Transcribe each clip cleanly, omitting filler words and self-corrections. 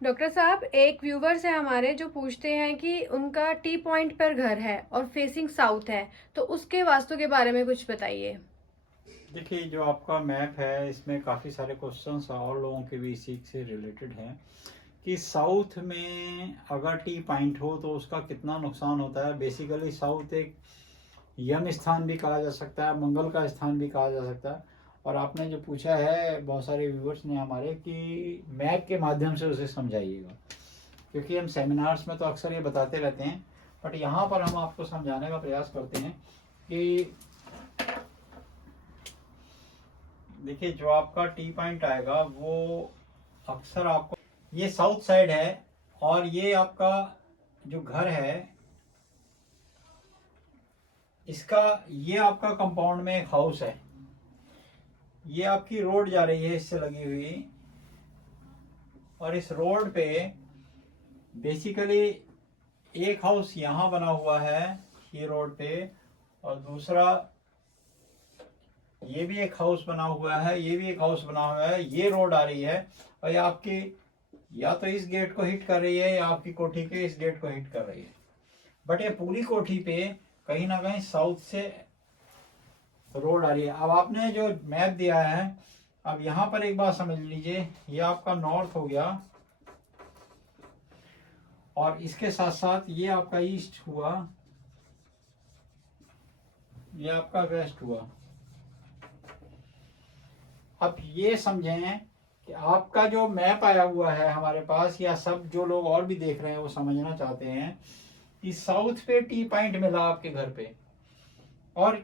Doctor साहब, एक viewers है हमारे जो पूछते हैं कि उनका टी पॉइंट पर घर है और फेसिंग साउथ है, तो उसके वास्तु के बारे में कुछ बताइए। देखिए, जो आपका मैप है इसमें काफ़ी सारे क्वेश्चंस और लोगों के भी इसी से रिलेटेड हैं कि साउथ में अगर टी पॉइंट हो तो उसका कितना नुकसान होता है। बेसिकली साउथ एक यम स्थान भी कहा जा सकता है, मंगल का स्थान भी कहा जा सकता है। और आपने जो पूछा है बहुत सारे व्यूवर्स ने हमारे कि मैप के माध्यम से उसे समझाइएगा, क्योंकि हम सेमिनार्स में तो अक्सर ये बताते रहते हैं, बट यहाँ पर हम आपको समझाने का प्रयास करते हैं कि देखिए, जो आपका टी पॉइंट आएगा वो अक्सर आपको, ये साउथ साइड है और ये आपका जो घर है इसका, ये आपका कंपाउंड में एक हाउस है। ये आपकी रोड जा रही है इससे लगी हुई, और इस रोड पे बेसिकली एक हाउस यहाँ बना हुआ है ये रोड पे, और दूसरा ये भी एक हाउस बना हुआ है, ये भी एक हाउस बना हुआ है। ये रोड आ रही है और ये आपकी या तो इस गेट को हिट कर रही है या आपकी कोठी के इस गेट को हिट कर रही है। बट ये पूरी कोठी पे कहीं ना कहीं साउथ से रोड आ रही है। अब आपने जो मैप दिया है, अब यहाँ पर एक बात समझ लीजिए, ये आपका नॉर्थ हो गया और इसके साथ साथ ये आपका ईस्ट हुआ, ये आपका वेस्ट हुआ। अब ये समझें कि आपका जो मैप आया हुआ है हमारे पास, या सब जो लोग और भी देख रहे हैं वो समझना चाहते हैं कि साउथ पे टी पॉइंट मिला आपके घर पे, और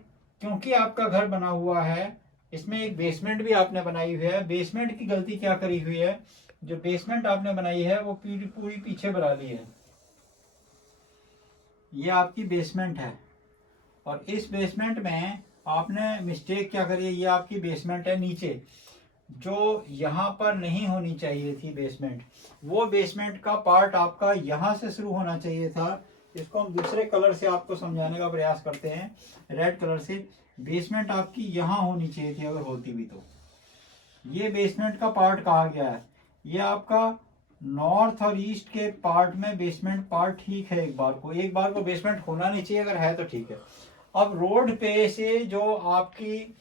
क्योंकि आपका घर बना हुआ है इसमें एक बेसमेंट भी आपने बनाई हुई है। बेसमेंट की गलती क्या करी हुई है, जो बेसमेंट आपने बनाई है वो पूरी पूरी पीछे बना ली है। ये आपकी बेसमेंट है और इस बेसमेंट में आपने मिस्टेक क्या करी है, ये आपकी बेसमेंट है नीचे, जो यहाँ पर नहीं होनी चाहिए थी बेसमेंट। वो बेसमेंट का पार्ट आपका यहाँ से शुरू होना चाहिए था। इसको हम दूसरे कलर से आपको समझाने का प्रयास करते हैं, रेड कलर से। बेसमेंट आपकी यहाँ होनी चाहिए थी अगर होती भी तो। ये बेसमेंट का पार्ट कहा गया है। ये आपका नॉर्थ और ईस्ट के पार्ट में बेसमेंट पार्ट ठीक है। एक बार को बेसमेंट होना नहीं चाहिए, अगर है तो ठीक है। अब रोड पे से जो आपकी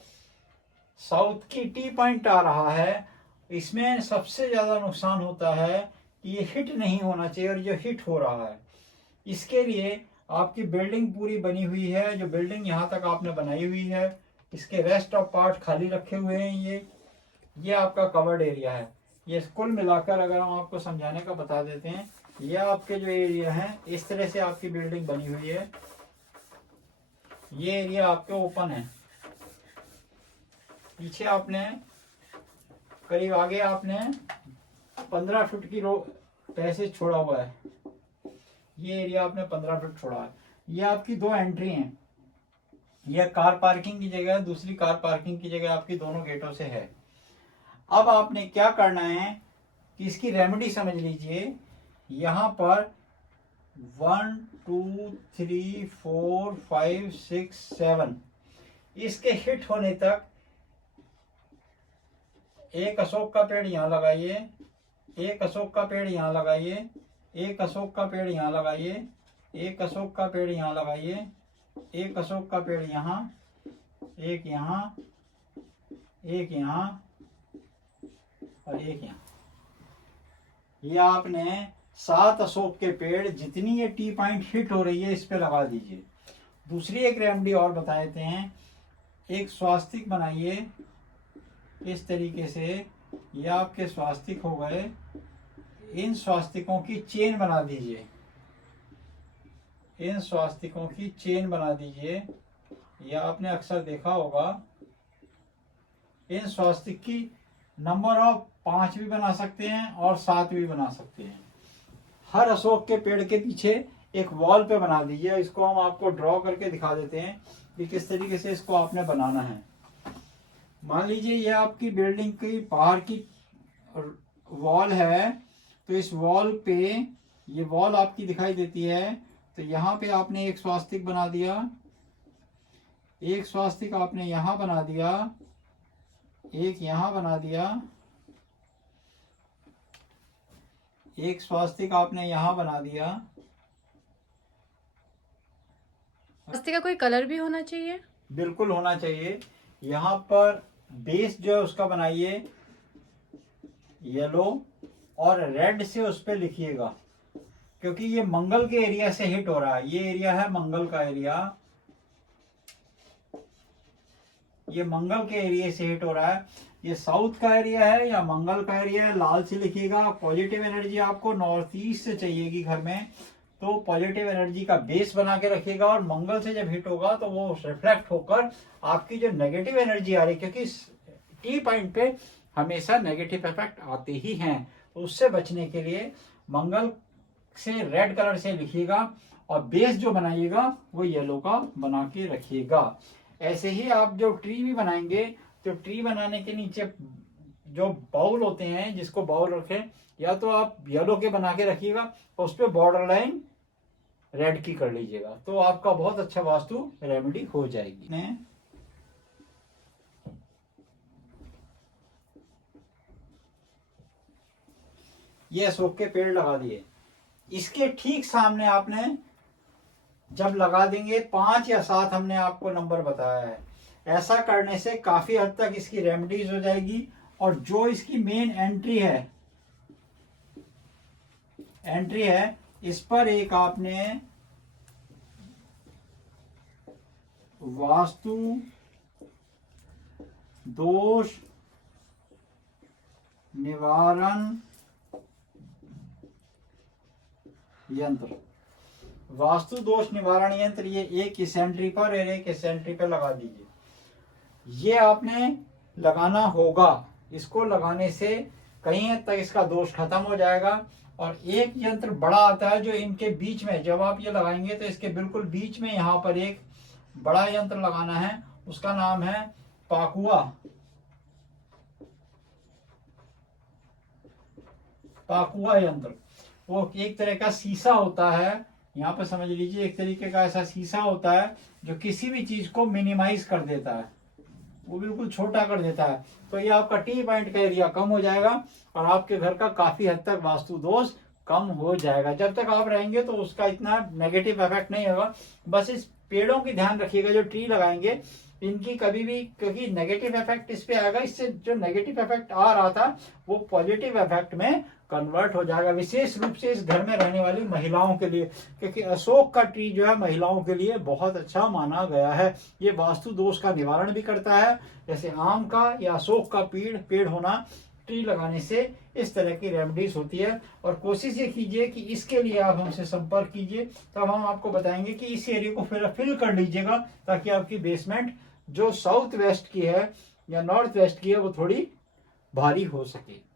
साउथ की टी पॉइंट आ रहा है, इसमें सबसे ज्यादा नुकसान होता है कि ये हिट नहीं होना चाहिए, और जो हिट हो रहा है इसके लिए आपकी बिल्डिंग पूरी बनी हुई है। जो बिल्डिंग यहाँ तक आपने बनाई हुई है, इसके रेस्ट ऑफ पार्ट खाली रखे हुए हैं। ये आपका कवर्ड एरिया है। ये कुल मिलाकर अगर हम आपको समझाने का बता देते हैं, ये आपके जो एरिया है इस तरह से आपकी बिल्डिंग बनी हुई है। ये एरिया आपके ओपन है। पीछे आपने करीब आगे आपने 15 फुट की पैसेज छोड़ा हुआ है। ये एरिया आपने 15 फुट छोड़ा है। ये आपकी दो एंट्री हैं। यह कार पार्किंग की जगह, दूसरी कार पार्किंग की जगह आपकी दोनों गेटों से है। अब आपने क्या करना है कि इसकी रेमेडी समझ लीजिए। यहाँ पर 1 2 3 4 5 6 7 इसके हिट होने तक एक अशोक का पेड़ यहाँ लगाइए, एक अशोक का पेड़ यहाँ लगाइए, एक अशोक का पेड़ यहाँ लगाइए, एक अशोक का पेड़ यहाँ लगाइए, एक अशोक का पेड़ यहाँ, एक यहाँ, एक यहाँ और एक यहाँ। ये आपने 7 अशोक के पेड़, जितनी ये टी पॉइंट हिट हो रही है इस पे लगा दीजिए। दूसरी एक रेमेडी और बता देते हैं। एक स्वास्तिक बनाइए इस तरीके से। ये आपके स्वास्तिक हो गए। इन स्वास्तिकों की चेन बना दीजिए, इन स्वास्तिकों की चेन बना दीजिए। यह आपने अक्सर देखा होगा। इन स्वास्तिक की नंबर ऑफ 5 भी बना सकते हैं और 7 भी बना सकते हैं। हर अशोक के पेड़ के पीछे एक वॉल पे बना दीजिए। इसको हम आपको ड्रॉ करके दिखा देते हैं कि किस तरीके से इसको आपने बनाना है। मान लीजिए ये आपकी बिल्डिंग की बाहर की वॉल है, तो इस वॉल पे, ये वॉल आपकी दिखाई देती है, तो यहाँ पे आपने एक स्वास्तिक बना दिया, एक स्वास्तिक आपने यहाँ बना दिया, एक यहाँ बना दिया, एक स्वास्तिक आपने यहाँ बना दिया। स्वास्तिक का कोई कलर भी होना चाहिए? बिल्कुल होना चाहिए। यहाँ पर बेस जो है उसका बनाइए येलो और रेड से उस पर लिखिएगा, क्योंकि ये मंगल के एरिया से हिट हो रहा है। ये एरिया है मंगल का एरिया, ये मंगल के एरिया से हिट हो रहा है। ये साउथ का एरिया है या मंगल का एरिया है, लाल से लिखिएगा। पॉजिटिव एनर्जी आपको नॉर्थ ईस्ट से चाहिएगी घर में, तो पॉजिटिव एनर्जी का बेस बना के रखिएगा। और मंगल से जब हिट होगा तो वो रिफ्लेक्ट होकर आपकी जो नेगेटिव एनर्जी आ रही, क्योंकि टी पॉइंट पे हमेशा नेगेटिव इफेक्ट आते ही हैं, तो उससे बचने के लिए मंगल से रेड कलर से लिखिएगा और बेस जो बनाइएगा वो येलो का बना के रखिएगा। ऐसे ही आप जो ट्री भी बनाएंगे, तो ट्री बनाने के नीचे जो बाउल होते हैं, जिसको बाउल रखें, या तो आप येलो के बना के रखिएगा और उस पर बॉर्डर लाइन रेड की कर लीजिएगा, तो आपका बहुत अच्छा वास्तु रेमेडी हो जाएगी। ये अशोक के पेड़ लगा दिए, इसके ठीक सामने आपने जब लगा देंगे 5 या 7 हमने आपको नंबर बताया है। ऐसा करने से काफी हद तक इसकी रेमेडीज हो जाएगी। और जो इसकी मेन एंट्री है इस पर एक आपने वास्तु दोष निवारण यंत्र, वास्तु दोष निवारण यंत्र, ये एक इस एंट्री पर और एक इस एंट्री पर लगा दीजिए। ये आपने लगाना होगा। इसको लगाने से कहीं हद तक इसका दोष खत्म हो जाएगा। और एक यंत्र बड़ा आता है जो इनके बीच में, जब आप ये लगाएंगे तो इसके बिल्कुल बीच में यहाँ पर एक बड़ा यंत्र लगाना है, उसका नाम है पाकुआ। पाकुआ यंत्र वो एक तरह का शीशा होता है, यहाँ पर समझ लीजिए, एक तरीके का ऐसा शीशा होता है जो किसी भी चीज को मिनिमाइज कर देता है, वो बिल्कुल छोटा कर देता है। तो ये आपका टी पॉइंट का एरिया कम हो जाएगा और आपके घर का काफी हद तक वास्तु दोष कम हो जाएगा। जब तक आप रहेंगे तो उसका इतना नेगेटिव इफेक्ट नहीं होगा। बस इस पेड़ों की ध्यान रखिएगा, जो ट्री लगाएंगे इनकी कभी भी, क्योंकि नेगेटिव इफेक्ट इस पे आएगा, इससे जो नेगेटिव इफेक्ट आ रहा था वो पॉजिटिव इफेक्ट में कन्वर्ट हो जाएगा, विशेष रूप से इस घर में रहने वाली महिलाओं के लिए, क्योंकि अशोक का ट्री जो है महिलाओं के लिए बहुत अच्छा माना गया है। ये वास्तु दोष का निवारण भी करता है। जैसे आम का या अशोक का पेड़ होना, ट्री लगाने से इस तरह की रेमेडीज होती है। और कोशिश ये कीजिए कि इसके लिए आप हमसे संपर्क कीजिए, तब हम आपको बताएंगे कि इस एरिया को फिल कर लीजिएगा, ताकि आपकी बेसमेंट जो साउथ वेस्ट की है या नॉर्थ वेस्ट की है वो थोड़ी भारी हो सके।